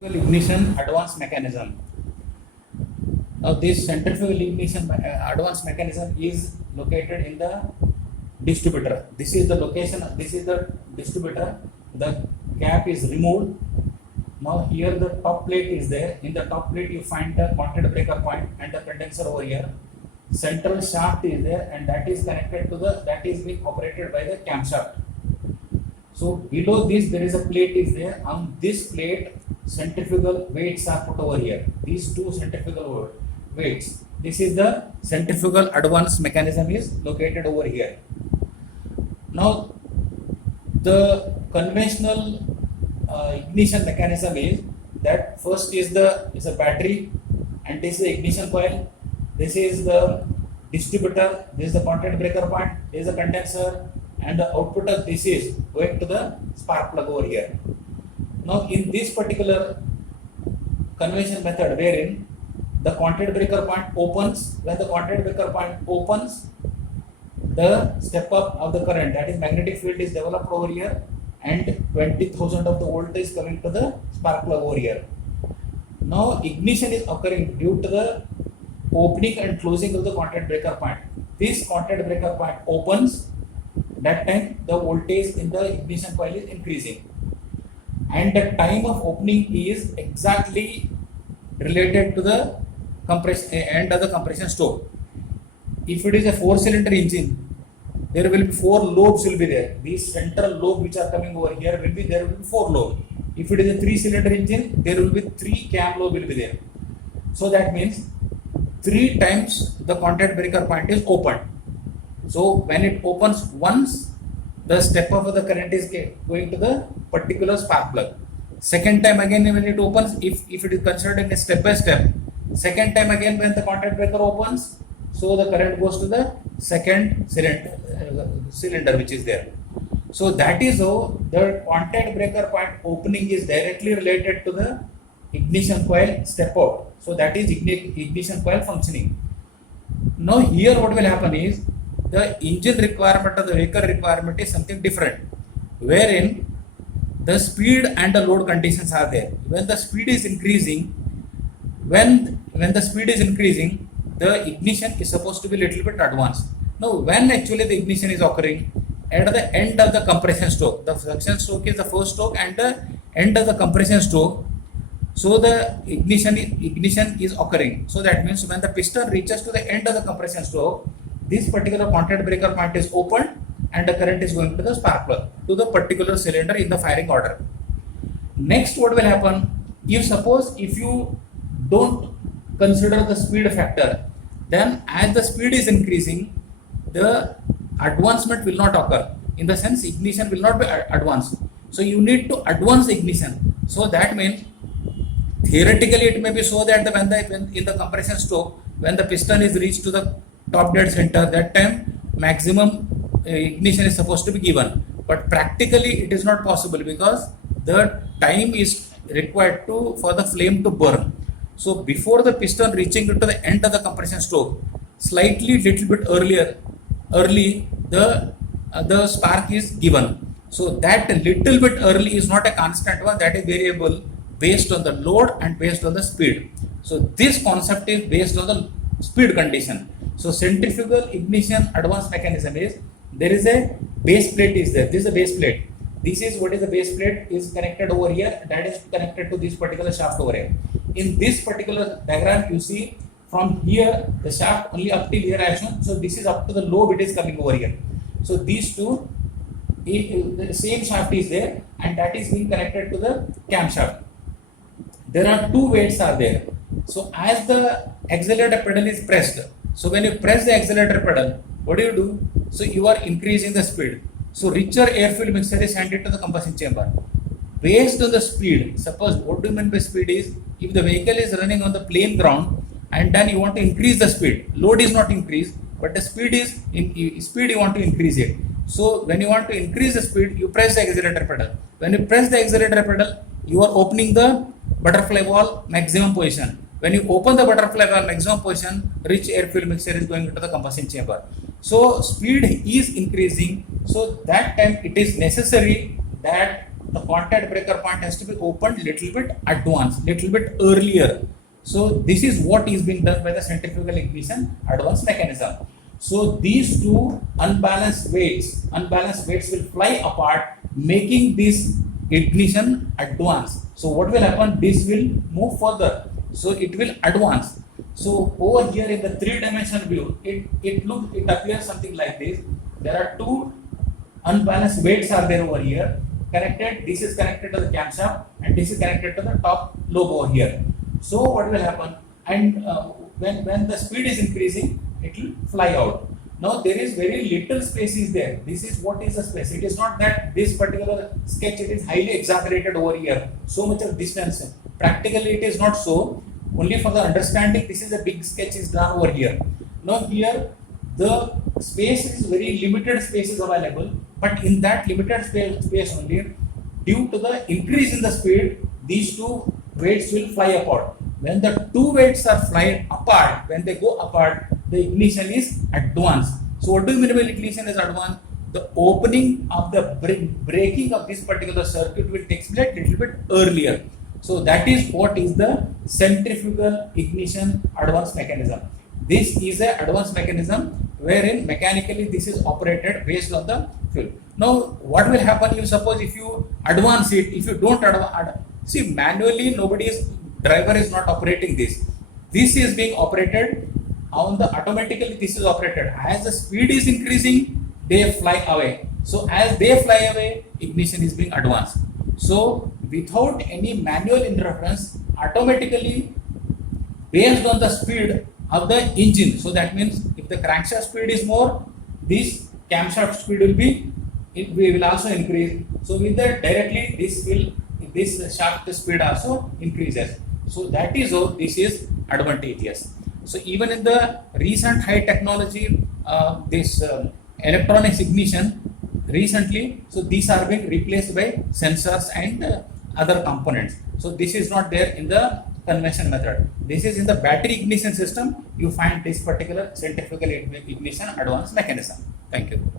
ignition advanced mechanism. Now, this centrifugal ignition advanced mechanism is located in the distributor. This is the location. This is the distributor. The cap is removed. Now, here the top plate is there. In the top plate, you find the contact breaker point and the condenser over here. Central shaft is there, and that is connected to that is being operated by the camshaft. So below this there is a plate is there. On this plate centrifugal weights are put over here. These two centrifugal weights. This is the centrifugal advance mechanism is located over here. Now the conventional ignition mechanism is that first is a battery, and this is the ignition coil. This is the distributor. This is the contact breaker point. This is the condenser. And the output of this is going to the spark plug over here. Now in this particular convention method wherein the contact breaker point opens, when the contact breaker point opens, the step up of the current, that is magnetic field, is developed over here, and 20,000 of the voltage coming to the spark plug over here. Now ignition is occurring due to the opening and closing of the contact breaker point. This contact breaker point opens. That time the voltage in the ignition coil is increasing, and the time of opening is exactly related to the end of the compression stroke. If it is a 4-cylinder engine, there will be 4 lobes will be there. These central lobe which are coming over here there will be 4 lobes. If it is a 3-cylinder engine, there will be 3 cam lobe will be there. So that means 3 times the contact breaker point is opened. So when it opens once, the step up of the current is going to the particular spark plug. Second time again when it opens, if it is considered in a step by step, second time again when the contact breaker opens, so the current goes to the second cylinder which is there. So that is how the contact breaker point opening is directly related to the ignition coil step out. So that is ignition coil functioning. Now here what will happen is, the engine requirement or the vehicle requirement is something different, wherein the speed and the load conditions are there. When the speed is increasing, when the speed is increasing, the ignition is supposed to be little bit advanced. Now when actually the ignition is occurring at the end of the compression stroke, the suction stroke is the first stroke and the end of the compression stroke, so the ignition is occurring. So that means when the piston reaches to the end of the compression stroke, this particular contact breaker point is opened and the current is going to the spark plug, to the particular cylinder in the firing order. Next what will happen, if you don't consider the speed factor, then as the speed is increasing, the advancement will not occur. In the sense, ignition will not be advanced. So you need to advance the ignition. So that means theoretically it may be so that when in the compression stroke, when the piston is reached to the top dead center, that time maximum ignition is supposed to be given, but practically it is not possible because the time is required for the flame to burn. So before the piston reaching to the end of the compression stroke, slightly little bit early the spark is given. So that little bit early is not a constant one, that is variable based on the load and based on the speed. So this concept is based on the speed condition. So centrifugal ignition advanced mechanism is, there is a base plate is there. This is a base plate. This is what is the base plate is connected over here. That is connected to this particular shaft over here. In this particular diagram, you see from here the shaft only up till here I have shown. So this is up to the lobe it is coming over here. So these two, the same shaft is there, and that is being connected to the camshaft. There are 2 weights are there. So as the accelerator pedal is pressed, so when you press the accelerator pedal, what do? So you are increasing the speed. So richer air-fuel mixture is handed to the combustion chamber. Based on the speed, suppose what do you mean by speed is, if the vehicle is running on the plain ground and then you want to increase the speed, load is not increased, but the speed you want to increase it. So when you want to increase the speed, you press the accelerator pedal. When you press the accelerator pedal, you are opening the butterfly valve maximum position. When you open the butterfly valve maximum position, rich air fuel mixture is going into the combustion chamber. So speed is increasing. So that time it is necessary that the contact breaker point has to be opened little bit advanced, little bit earlier. So this is what is being done by the centrifugal ignition advanced mechanism. So these two unbalanced weights will fly apart, making this ignition advance. So what will happen? This will move further. So it will advance. So over here in the three-dimensional view, it appears something like this. There are two unbalanced weights are there over here connected. This is connected to the camshaft and this is connected to the top lobe over here. So what will happen? And when the speed is increasing, it will fly out. Now there is very little space is there. This is what is the space. It is not that this particular sketch it is highly exaggerated over here. So much of distance. Practically it is not so. Only for the understanding, this is a big sketch is done over here. Now here the space is very limited space is available, but in that limited space only, due to the increase in the speed, these two weights will fly apart. When the two weights are flying apart, when they go apart, the ignition is advanced. So what do you mean by ignition is advanced? The opening of the breaking of this particular circuit will take place a little bit earlier. So that is what is the centrifugal ignition advanced mechanism. This is an advanced mechanism wherein mechanically this is operated based on the fuel. Now what will happen if suppose if you advance it, if you don't see manually driver is not operating this. This is being operated on the automatically this is operated. As the speed is increasing, they fly away. So as they fly away, ignition is being advanced. So without any manual interference, automatically based on the speed of the engine. So that means if the crankshaft speed is more, this camshaft speed will also increase. So with that directly this shaft speed also increases. So that is how this is advantageous. So even in the recent high technology, this electronics ignition recently, so these are being replaced by sensors and other components. So this is not there in the conventional method. This is in the battery ignition system. You find this particular centrifugal ignition advanced mechanism. Thank you.